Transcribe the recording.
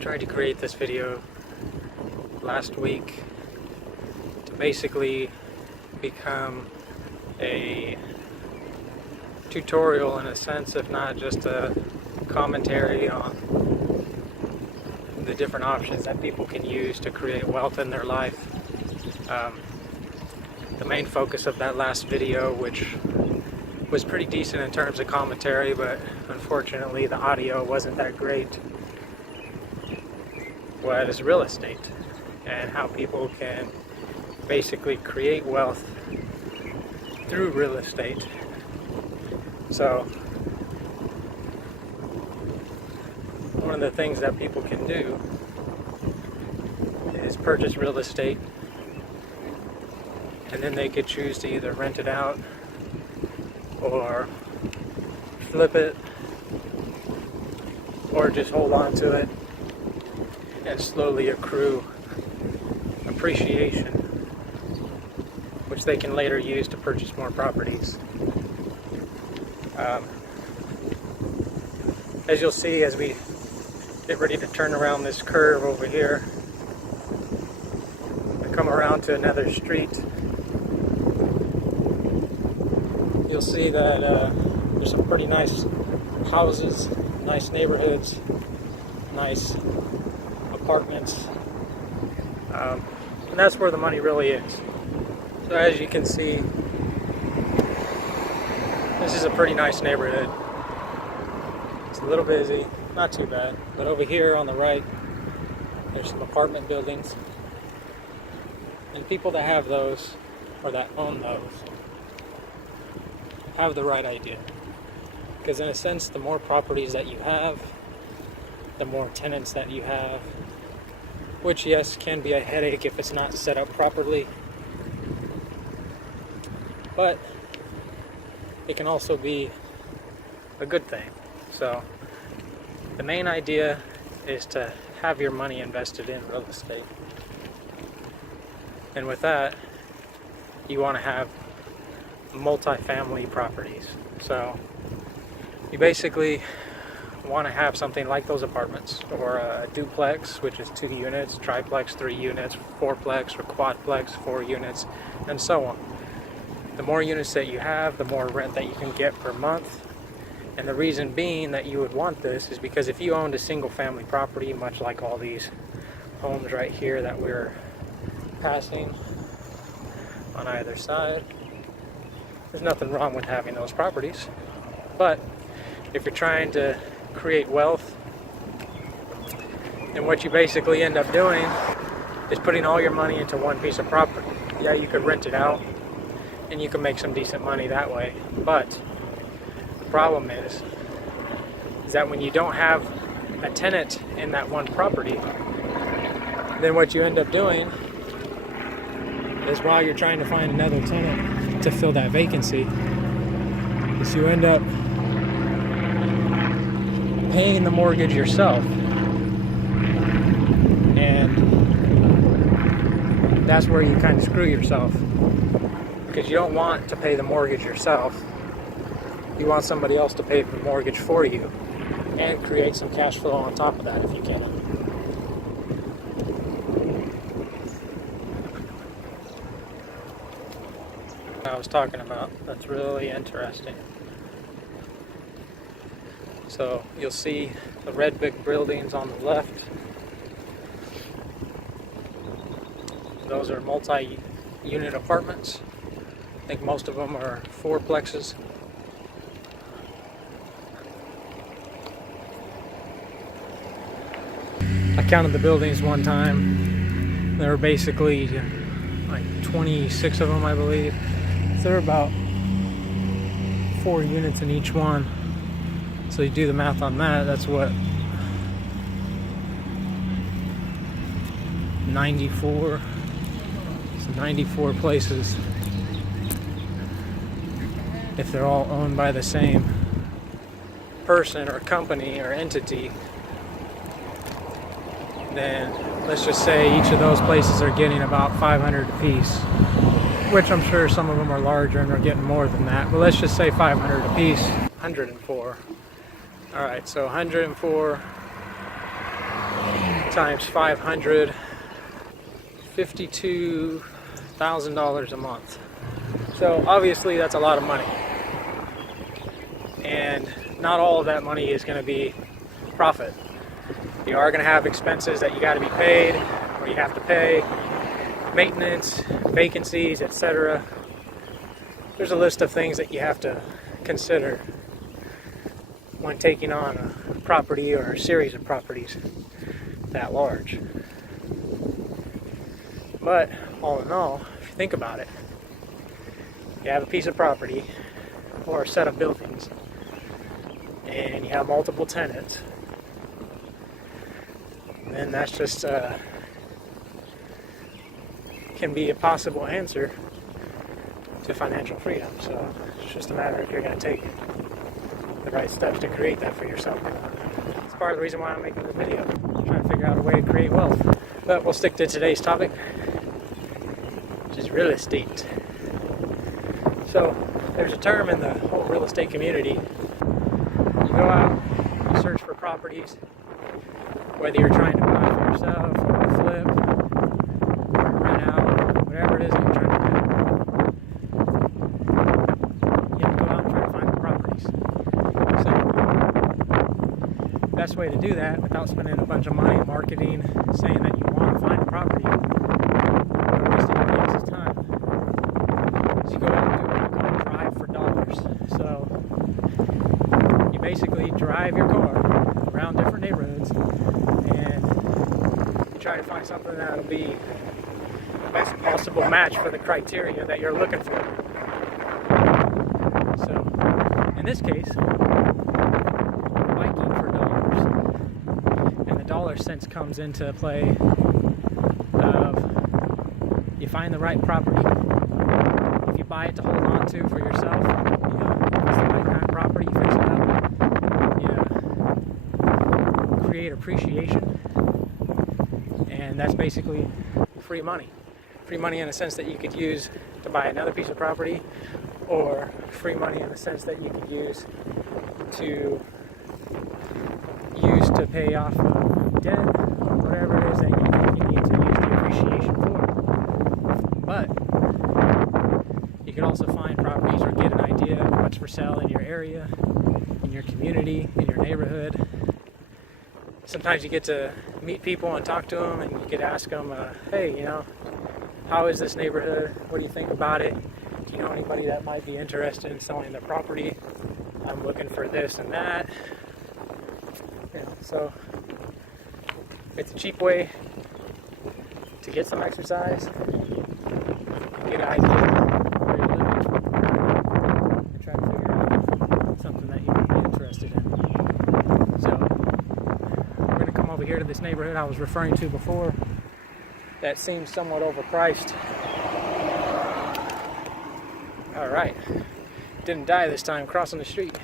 tried to create this video last week to basically become a tutorial in a sense, if not just a commentary on the different options that people can use to create wealth in their life. The main focus of that last video, which was pretty decent in terms of commentary, but unfortunately the audio wasn't that great, was real estate and how people can basically create wealth through real estate. So one of the things that people can do is purchase real estate, and then they could choose to either rent it out or flip it or just hold on to it and slowly accrue appreciation, which they can later use to purchase more properties. As you'll see as we get ready to turn around this curve over here and come around to another street, you'll see that there's some pretty nice houses, nice neighborhoods, nice apartments, and that's where the money really is. So as you can see, this is a pretty nice neighborhood. It's a little busy, not too bad, but over here on the right there's some apartment buildings, and people that have those or that own those have the right idea, because in a sense the more properties that you have, the more tenants that you have, which yes can be a headache if it's not set up properly, but it can also be a good thing. So the main idea is to have your money invested in real estate, and with that you want to have multi-family properties. So you basically want to have something like those apartments, or a duplex, which is 2 units, triplex 3 units, fourplex or quadplex 4 units, and so on. The more units that you have, the more rent that you can get per month. And the reason being that you would want this is because if you owned a single family property, much like all these homes right here that we're passing on either side, there's nothing wrong with having those properties. But if you're trying to create wealth, and what you basically end up doing is putting all your money into one piece of property. Yeah, you could rent it out and you can make some decent money that way, but the problem is that when you don't have a tenant in that one property, then what you end up doing is, while you're trying to find another tenant to fill that vacancy, is you end up paying the mortgage yourself. And that's where you kind of screw yourself, because you don't want to pay the mortgage yourself. You want somebody else to pay the mortgage for you and create some cash flow on top of that if you can. I was talking about, that's really interesting. So you'll see the red big buildings on the left. Those are multi-unit apartments. I think most of them are fourplexes. I counted the buildings one time. There were basically like 26 of them, I believe. So there are about 4 units in each one. So you do the math on that, that's what, 94. So 94 places, if they're all owned by the same person or company or entity, then let's just say each of those places are getting about 500 apiece, which I'm sure some of them are larger and are getting more than that, but let's just say 500 apiece. 104. Alright, so 104 times 500, $52,000 a month. So obviously that's a lot of money. And not all of that money is going to be profit. You are going to have expenses that you got to be paid, or you have to pay, maintenance, vacancies, etc. There's a list of things that you have to consider when taking on a property or a series of properties that large. But all in all, if you think about it, you have a piece of property or a set of buildings and you have multiple tenants, then that's just can be a possible answer to financial freedom. So it's just a matter if you're going to take the right steps to create that for yourself. It's part of the reason why I'm making this video. I'm trying to figure out a way to create wealth. But we'll stick to today's topic, which is real estate. So there's a term in the whole real estate community. You go out, you search for properties, whether you're trying to buy for yourself or flip, or rent out, whatever it is that you're trying to do. You have to go out and try to find the properties. So the best way to do that without spending a bunch of money marketing, saying that you want to find a property, or wasting anybody else's time, is you go out and do what we call drive for dollars. So you basically drive your car around different neighborhoods and you try to find something that'll be the best possible match for the criteria that you're looking for. So in this case, biking for dollars. And the dollar sense comes into play of you find the right property. If you buy it to hold on to for yourself, you know, if it's the right kind of property, you fix it up, you create appreciation, and that's basically free money. Free money in the sense that you could use to buy another piece of property, or free money in the sense that you could use to pay off debt, or whatever it is that you think you need to use the appreciation for. But you can also find properties or get an idea of what's for sale in your area, in your community, in your neighborhood. Sometimes you get to meet people and talk to them, and you could ask them, hey, you know, how is this neighborhood? What do you think about it? Do you know anybody that might be interested in selling their property? I'm looking for this and that. You know, so it's a cheap way to get some exercise, get an idea of where you're living, and try to figure out something that you might be interested in. So we're going to come over here to this neighborhood I was referring to before that seems somewhat overpriced. Alright, didn't die this time crossing the street.